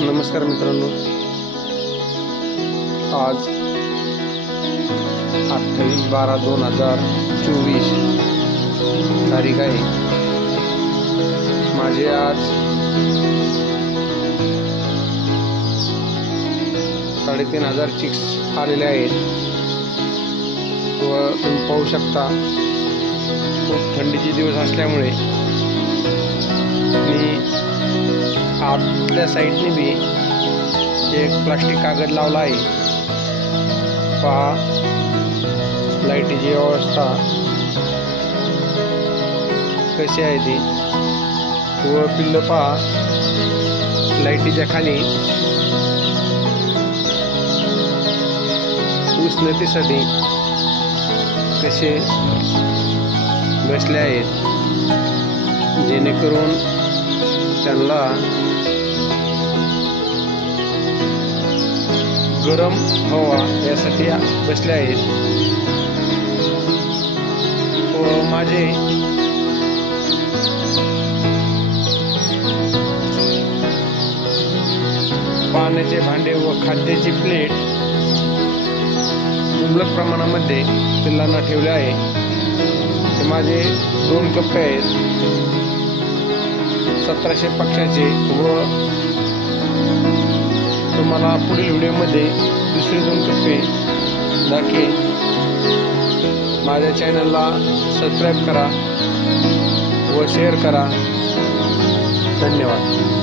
नमस्कार मित्रांनो. आज अठ्ठावीस बारा दोन हजार चोवीस तारीख आहे. माझे आज साडेतीन हजार चिक्स आलेले आहेत. व तुम्ही पाहू शकता खूप थंडीचे दिवस असल्यामुळे मी आतल्या साईडने बी एक प्लास्टिक कागद लावला आहे. पहा लाईटीची व्यवस्था कशी आहे ती. व पिल्लं पहा लाईटीच्या खाली उष्णतेसाठी कसे बसले आहेत. जेणेकरून त्यांना गरम हवा यासाठी बसले आहेत. व माझे पाण्याचे भांडे व खाद्याची प्लेट मुबलक प्रमाणामध्ये पिल्लांना ठेवले आहे. माझे दोन कप्पे आहेत. सतराशे पक्षाचे व तुम्हाला पुढील व्हिडिओमध्ये दुसरे दोन कप्पे दाखवेन. माझ्या चॅनलला सबस्क्राईब करा व शेअर करा. धन्यवाद.